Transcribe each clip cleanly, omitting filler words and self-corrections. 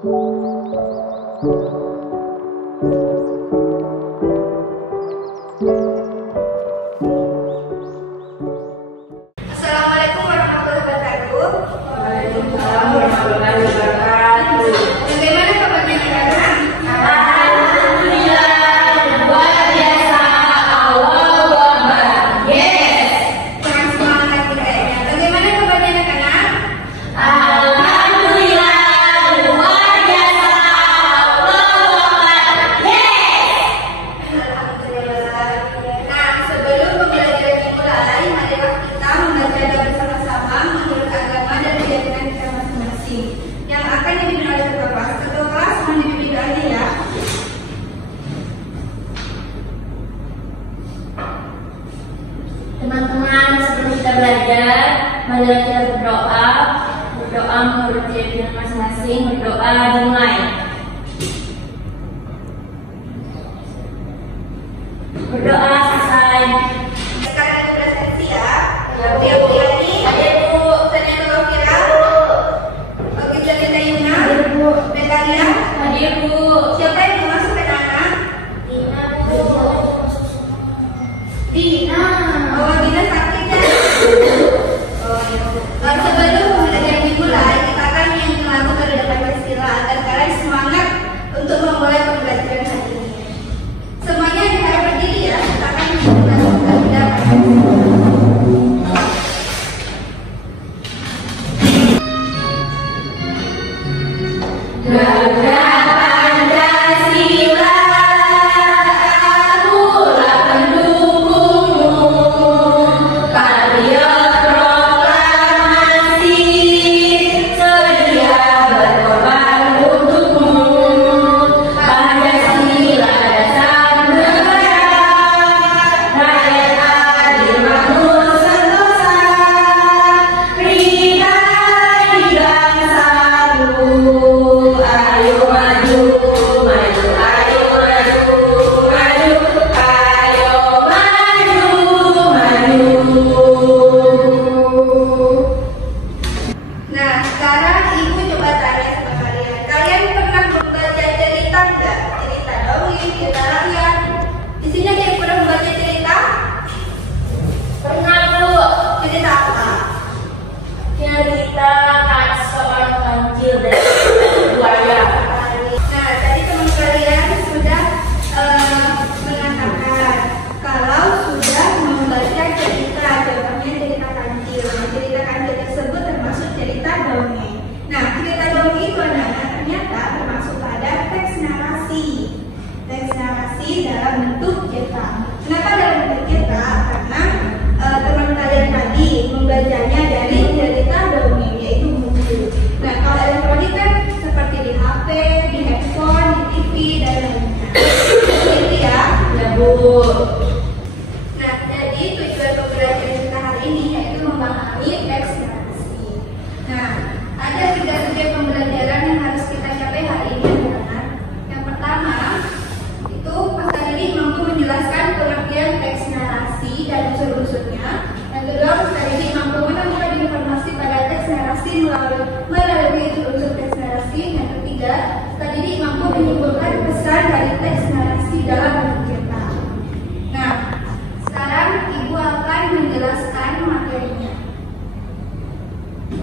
Assalamualaikum warahmatullahi wabarakatuh. Waalaikumsalam warahmatullahi wabarakatuh. Bagaimana kabarnya anak-anak? Alhamdulillah, luar biasa. Allahu Akbar. Yes. Kurang semangat nih kayaknya. Bagaimana kabarnya anak-anak? Alhamdulillah, luar biasa. Allahu Akbar. Yes. Alhamdulillah. Nah, sebelum pembelajaran dimulai, marilah kita membaca doa bersama-sama menurut agama dan keyakinan kita masing-masing yang akan dipimpin oleh ketua kelas. Ketua kelas mohon dipimpin doanya ya. Teman-teman, sebelum kita belajar, marilah kita berdoa menurut keyakinan masing-masing. Berdoa dimulai. Berdoa selesai. Sekarang ada presentasi ya. Yang ini ada Bu Tanya Tawafira, Gita Yuna, Betalia. Hadir Bu. Siapa yang mau masuk ke anak? Dina Bu. Dina. Oh, Dina sakit ya? Oh, iya. Sebelum pembelajaran dimulai, kita akan nyanyi lagu Kedatangan Pancasila agar kalian semangat untuk memulai pembelajaran hari ini. Semuanya diharap berdiri ya. Kita akan menyanyi lagu Kedatangan Pancasila. Pancasila, akulah pendukungmu. Patriot proklamasi, sedia berkorban untukmu. Pancasila dasar negara, rakyat adil makmur sentosa. Berikan bangsaku, ayo maju, maju, ayo maju, maju, ayo maju, maju. Nah, sekarang Ibu coba tanya sama kalian. Kalian pernah membaca cerita nggak? Cerita dongeng, cerita rakyat. Di sini ada yang pernah membaca cerita? Pernah Bu, Cerita apa? cerita seorang kancil dan buaya. Nah, tadi teman kalian sudah mengatakan kalau sudah membaca cerita, contohnya cerita kancil. Nah, cerita kancil tersebut termasuk cerita dongeng. Nah, cerita dongeng itu anak-anak ternyata termasuk pada teks narasi. Teks narasi dalam bentuk cetak. Kenapa dalam bentuk cetak? Karena teman kalian tadi membacanya dari cerita dongeng, yaitu buku. Nah, kalau elektronik kan seperti di HP, di handphone, di TV, dan lainnya. Gitu ya. Ya Bu. Nah, jadi tujuan pembelajaran kita hari ini yaitu memahami teks narasi. Nah, ada 3 subjek pembelajaran yang harus kita capai hari ini, anak-anak. Yang pertama, itu Pak Didik mampu menjelaskan pengertian teks narasi dan unsur-unsurnya. Yang kedua, Pak Didik mampu menemukan informasi pada teks narasi melalui unsur teks narasi. Yang ketiga, Pak Didik mampu menyimpulkan pesan dari teks narasi dalam bentuk cetak. Nah, sekarang Ibu akan menjelaskan materinya.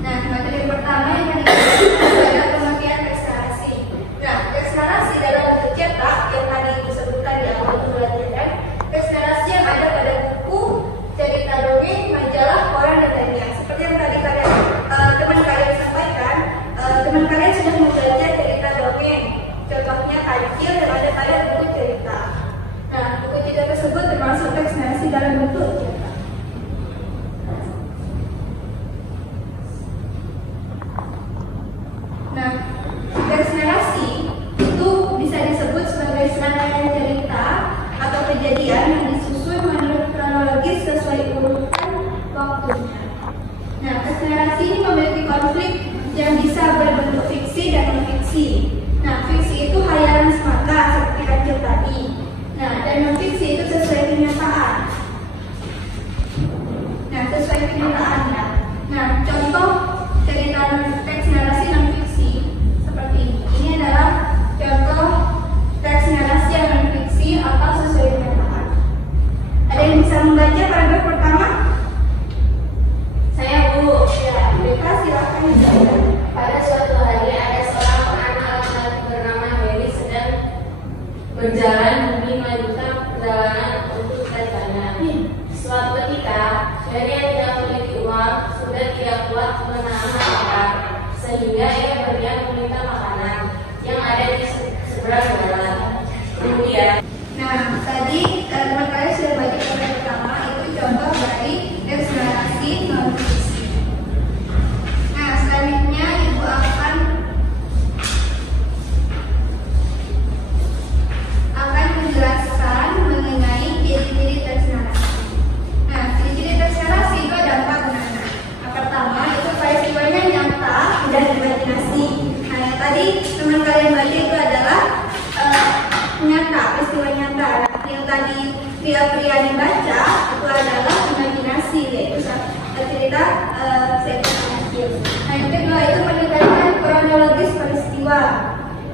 Nah, materi pertama yang akan kita adalah pengertian teks narasi. Nah, teks narasi dalam bentuk cetak yang tadi Ibu sebutkan di awal pembelajaran, teks narasi yang ada pada buku, cerita dongeng, majalah, koran, dan lainnya. Seperti yang tadi teman kalian sampaikan, teman kalian sudah membaca cerita dongeng. Contohnya kancil yang ada pada buku cerita. bagian meminta makanan yang ada di seberang jalan. Kemudian, Nah, tadi teman kalian sudah baca contoh pertama, itu contoh dari teks narasi non fiksi. Nah, selanjutnya ibu akan menjelaskan mengenai ciri-ciri teks narasi. Nah, ciri-ciri teks narasi itu ada 4 benar. Yang pertama itu peristiwanya nyata dan imajinasi. Nah, yang tadi teman kalian baca itu adalah nyata, peristiwa nyata. Yang tadi pria-pria dibaca itu adalah imajinasi, yaitu cerita setan kecil. Nah, yang kedua itu pendekatan kronologis peristiwa.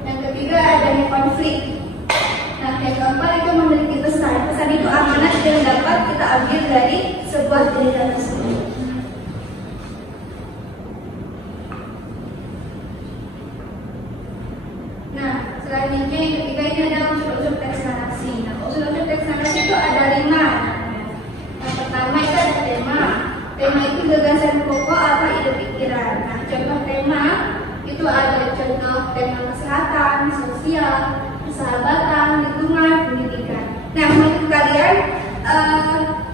Yang ketiga adanya konflik. Nah, yang keempat itu memiliki pesan. Pesan itu amanat yang dapat kita ambil dari sebuah cerita tersebut. Nah, selanjutnya yang ketiga ini adalah unsur-unsur teks narasi. Nah, unsur-unsur teks narasi itu ada 5. Yang pertama itu ada tema. Tema itu gagasan pokok atau ide pikiran. Nah, contoh tema itu ada contoh tema kesehatan, sosial, persahabatan, lingkungan, pendidikan. Nah, menurut kalian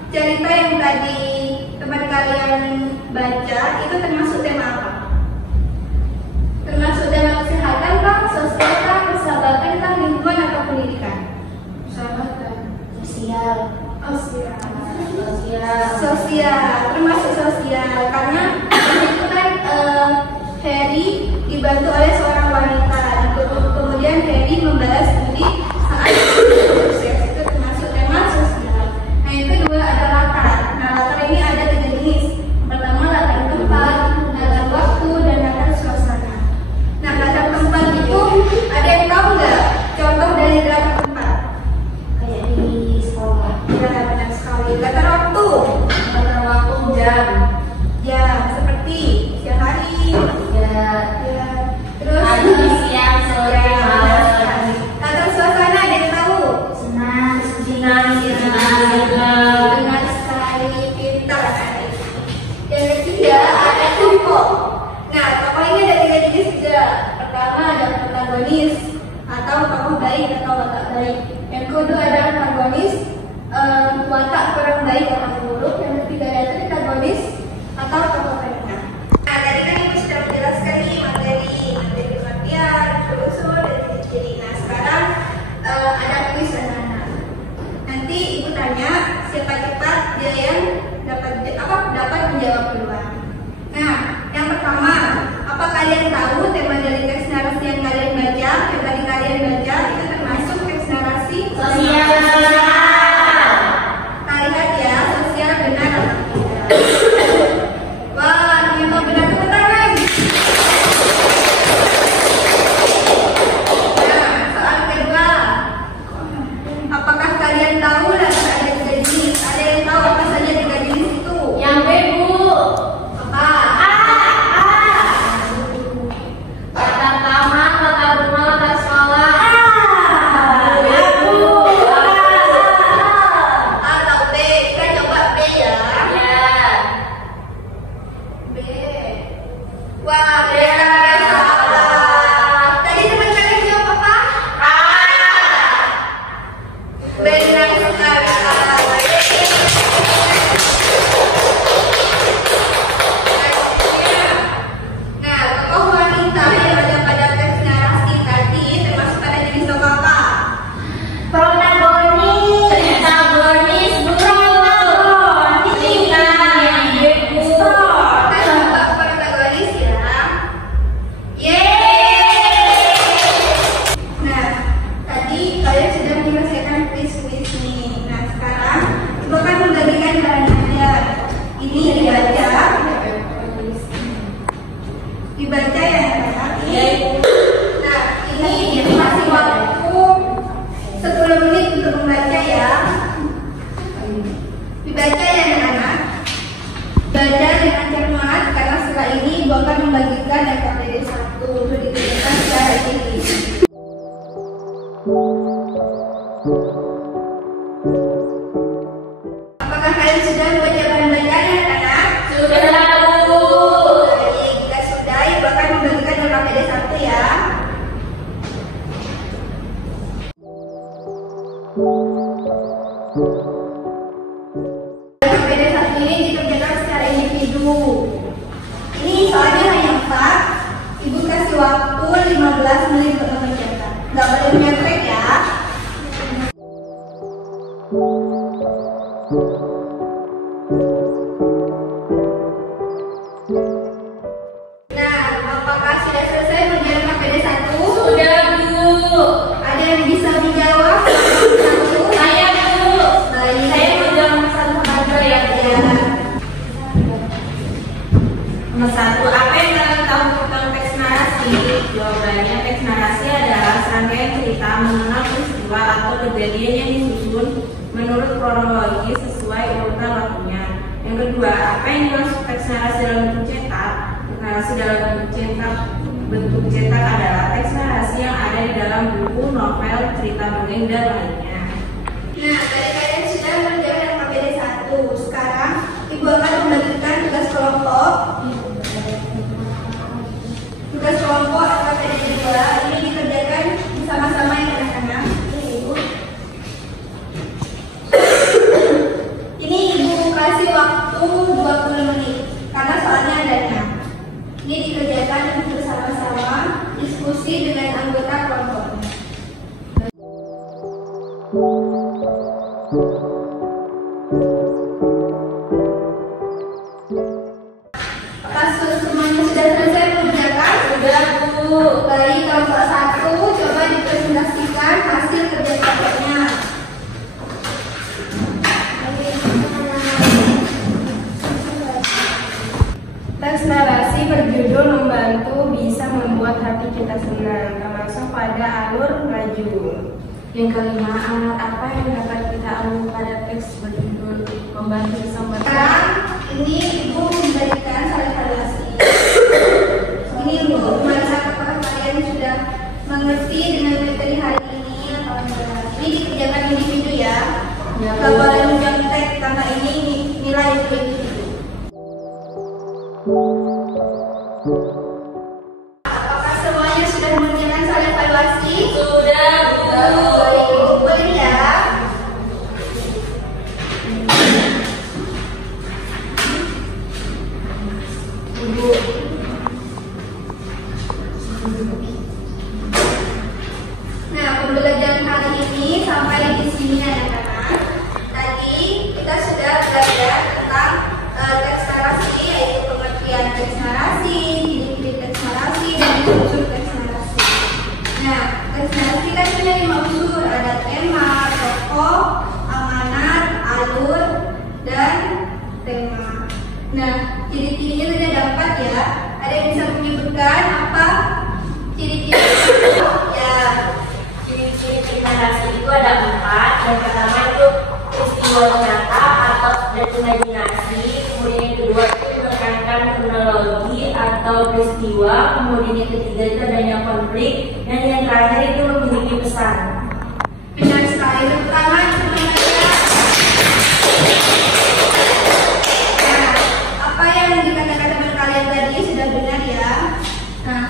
cerita yang tadi teman kalian baca itu termasuk tema apa? Termasuk tema kesehatan kah, sosial kah, persahabatan kah, lingkungan atau pendidikan? Persahabatan. Sosial. Oh, sosial. Termasuk sosial karena itu kan Harry dibantu oleh seorang wanita. Kemudian Harry membalas budi saat sukses. Itu termasuk tema sosial. Nah, yang kedua ada latar. Nah, latar ini ada 3 jenis. Pertama latar tempat, latar waktu, dan latar suasana. Nah, latar tempat itu ada yang tahu nggak contoh dari latar tempat? kayak di sekolah. Ya, benar sekali. Latar waktu Jam. seperti siang hari. Terus Pagi, siang, sore, malam. latar suasana ada yang tahu? Senang. Benar sekali, pintar. Yang ketiga ada tokoh. Nah, tokoh ini ada 3 jenis juga. Pertama ada protagonis atau tokoh baik atau watak baik. Yang kedua ada antagonis, watak kurang baik atau buruk. Yang ketiga ada antagonis atau tokoh penengah. Nah, tadi kan ibu sudah menjelaskan nih materi pengertian, unsur dan ciri-ciri. Nah, sekarang ada kuis anak-anak. Nanti ibu tanya siapa cepat dia yang dapat menjawab duluan. Nah, yang pertama, apa kalian tahu tema dari teks narasi yang kalian baca, yang tadi kalian baca itu termasuk teks narasi Sosial. Kita lihat ya, sosial benar atau tidak. KPD 1 ini dikerjakan secara individu. Ini soalnya hanya 4. Ibu kasih waktu 15 menit untuk mengerjakan. Nggak boleh menyontek ya. Nah, apakah sudah selesai mengerjakan KPD 1? Sudah, Bu. Ada yang bisa menjawab? Saya, Bu. Baik. Saya mau jawab satu saja ya. Nomor 1, apa yang kalian tahu tentang teks narasi? Jawabannya, teks narasi adalah serangkaian cerita mengenal peristiwa atau kejadian yang disusun menurut kronologi sesuai urutan waktunya. Yang kedua, apa yang dimaksud teks narasi dalam bentuk cetak? Teks narasi dalam bentuk cetak adalah teks narasi yang ada di dalam buku, novel, cerita dongeng, dan lainnya. Nah, dari kalian sudah mengerjakan KPD 1. Sekarang Ibu akan membagikan tugas kelompok. Tugas kelompok KPD 2 ini dikerjakan bersama-sama ya anak-anak. Ini Ibu kasih waktu 20 menit karena soalnya ada 6. Ini dikerjakan bersama-sama, diskusi dengan anggota kelompoknya. Kasus semuanya sudah selesai mengerjakan? Sudah, Bu. Baik, kelompok 1 coba dipresentasikan hasil kerja kelompoknya. Teks narasi berjudul membantu bisa membuat hati kita senang, termasuk pada alur maju. Yang kelima, alat apa yang dapat kita ambil pada teks berjudul membantu bisa membuat Sekarang ini Ibu memberikan salah evaluasi. Ini Ibu melihat apakah kalian sudah mengerti dengan materi hari ini atau enggak. Ini dikerjakan individu ya. Ya, Bu. Gak boleh mencontek karena ini nilai untuk individu. Apakah semuanya sudah mengerjakan salah evaluasi? Sudah, Bu. Baik, Ibu boleh ya. Nah, pembelajaran hari ini sampai di sini anak-anak. Tadi kita sudah belajar tentang teks narasi, yaitu pengertian teks narasi, ciri-ciri teks narasi, dan unsur teks narasi. Nah, teks narasi kan punya 5 unsur, ada tema, tokoh, amanat, alur, dan tema. Nah, ciri-cirinya sudah ada 4 ya. Ada yang bisa menyebutkan apa ciri-ciri? Ya. Ciri-ciri teks narasi itu ada 4. Yang pertama itu peristiwa nyata atau dan imajinasi. Kemudian yang kedua itu menekankan kronologi atau peristiwa. Kemudian yang ketiga itu adanya konflik. Dan yang terakhir itu memiliki pesan. Benar sekali. Pertama nah, apa yang dikatakan teman kalian tadi sudah benar ya. Nah,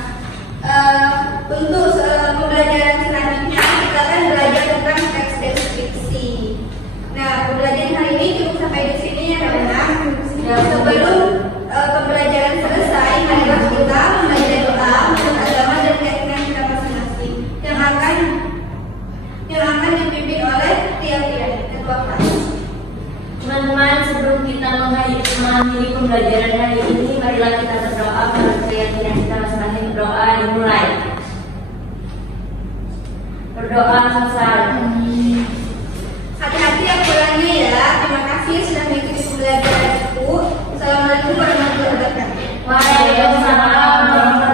untuk pembelajaran selanjutnya kita akan belajar tentang teks deskripsi. Nah, pembelajaran hari ini cukup sampai di sini ya anak-anak. Sebelum pembelajaran selesai, marilah kita membaca doa menurut agama dan keyakinan kita masing-masing yang akan dipimpin oleh tiap-tiap ketua kelas. Teman-teman, sebelum kita mengakhiri pembelajaran hari ini, marilah kita berdoa menurut keyakinan kita masing-masing. Berdoa dimulai. Berdoa selesai. Hati-hati ya pulangnya ya. Terima kasih sudah mengikuti pembelajaran itu. Assalamualaikum warahmatullahi wabarakatuh. Waalaikumsalam warahmatullahi